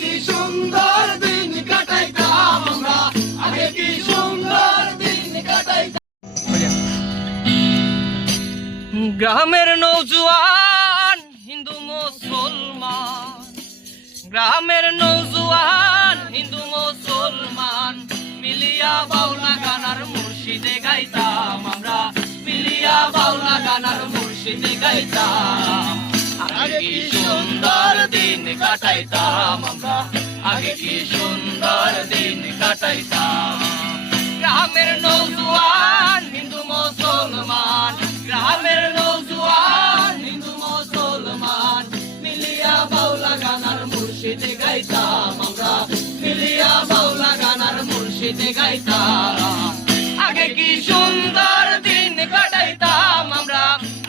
কি সুন্দর দিন কাটাইতাম আমরা, আগে কি সুন্দর দিন কাটাইতাম। গ্রামের নৌজওয়ান হিন্দু মুসলমান, গ্রামের নৌজওয়ান হিন্দু মুসলমান মিলিয়া বাউলা গানার মুর্শিদে গাইতাম আমরা, মিলিয়া বাউলা গানার মুর্শিদে গাইতাম। আগে কি সুন্দর দিন কাটাইতাম আমরা, আগে কি সুন্দর দিন কাটাইতাম। গ্রামের নৌজওয়ান হিন্দু মুসলমান, গ্রামের নৌজওয়ান হিন্দু মুসলমান মিলিয়া বাউলা গানার মুর্শিদে গাইতাম আমরা, মিলিয়া বাউলা গানার মুর্শিদে গাইতাম। আগে কি সুন্দর দিন কাটাইতাম আমরা,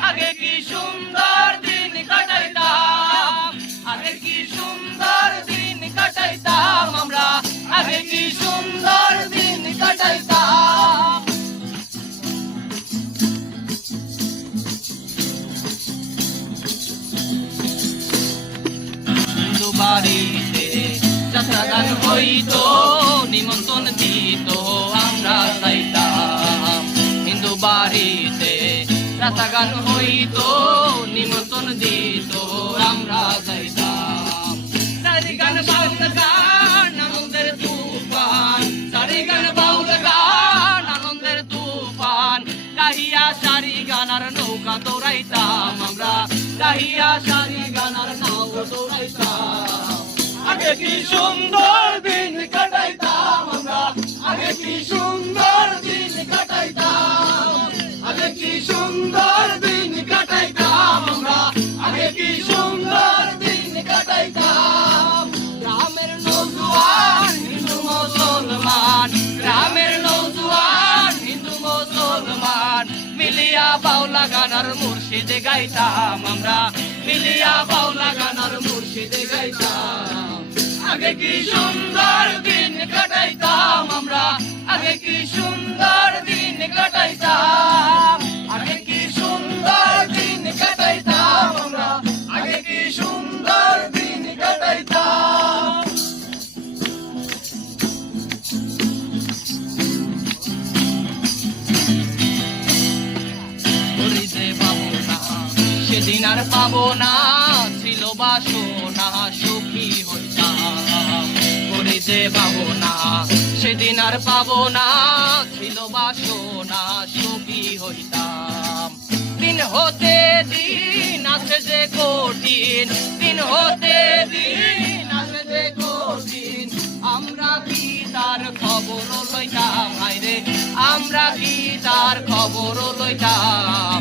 আগে কি সুন্দর দিন কাটাইতাম, আগে কি সুন্দর দিন কাটাইতাম আমরা, আগে কি সুন্দর দিন কাটাইতাম। হিন্দু বাড়িতে যাত্রা গান হইতো, নিমন্ত্রণ দিত আমরা যাইতাম। হিন্দু বাড়িতে যাত্রা গান হইতো, নিমন্ত্রণ দিত আমরা যাইতাম। সারি গান বাউল গান আনন্দের তুফান, সারি গান বাউল গান আনন্দের তুফান গাহিয়া সারি গানার নৌকা দৌড়াইতাম আমরা, গাহিয়া সারি গানার নৌকা দৌড়াইতাম। আগে কি সুন্দর দিন কাটাইতাম আমরা, আগে কি সুন্দর দিন কাটাইতাম, আগে কি সুন্দর দিন কাটাইতাম আমরা, আগে কি সুন্দর দিন কাটাইতাম। গ্রামের নৌজওয়ান হিন্দু মুসলমান, গ্রামের নৌজওয়ান হিন্দু মুসলমান মিলিয়া বাউলা গানার মুর্শিদে গাইতাম আমরা, মিলিয়া বাউলা গানার মুর্শিদে গাইতাম। আগে কি সুন্দর দিন কাটাইতাম আমরা, আগে কি সুন্দর দিন কাটাইতাম, আগে কি সুন্দর দিন কাটাইতাম আমরা, আগে কি সুন্দর দিন কাটাইতাম। করিতে পাবো না সেদিন আর পাবো না, ছিল বাসনা সুখী হইতাম। করিতে পাবো না সেদিন আর পাবো না, ছিল বাসনা সুখী হইতাম। দিন হতে দিন আছে যে কঠিন, দিন হতে দিন আছে যে কঠিন আমরা কি তার খবর লইতাম, হায়রে আমরা কি তার খবর লইতাম।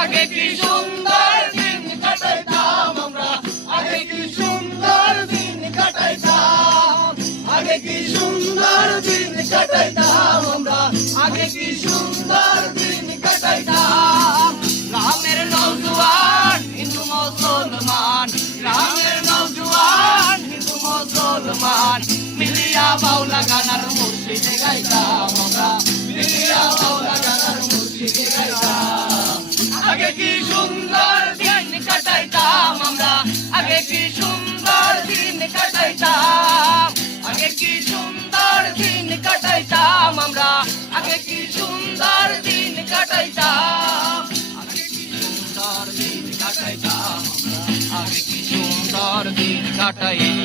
আগে কি সুন্দর দিন কাটাইতাম আমরা, আগে কি সুন্দর দিন কাটাইতাম, আগে কি সুন্দর দিন কাটাইতাম আমরা, আগে কি সুন্দর দিন কাটাইতাম। গ্রামের নৌজওয়ান হিন্দু মুসলমান, গ্রামের নৌজওয়ান হিন্দু মুসলমান মিলিয়া বাউলা গানার মুর্শিদে গাইতাম আমরা, মিলিয়া বাউলা গানার মুর্শিদে গাইতাম। আগে কি সুন্দর দিন কাটাইতাম আমরা, আগে কি সুন্দর দিন কাটাইতাম, আগে কি সুন্দর দিন কাটাইতাম আমরা, আগে কি সুন্দর দিন কাটাইতাম, আগে কি সুন্দর দিন কাটাইতাম আমরা, আগে কি সুন্দর দিন কাটাইতাম।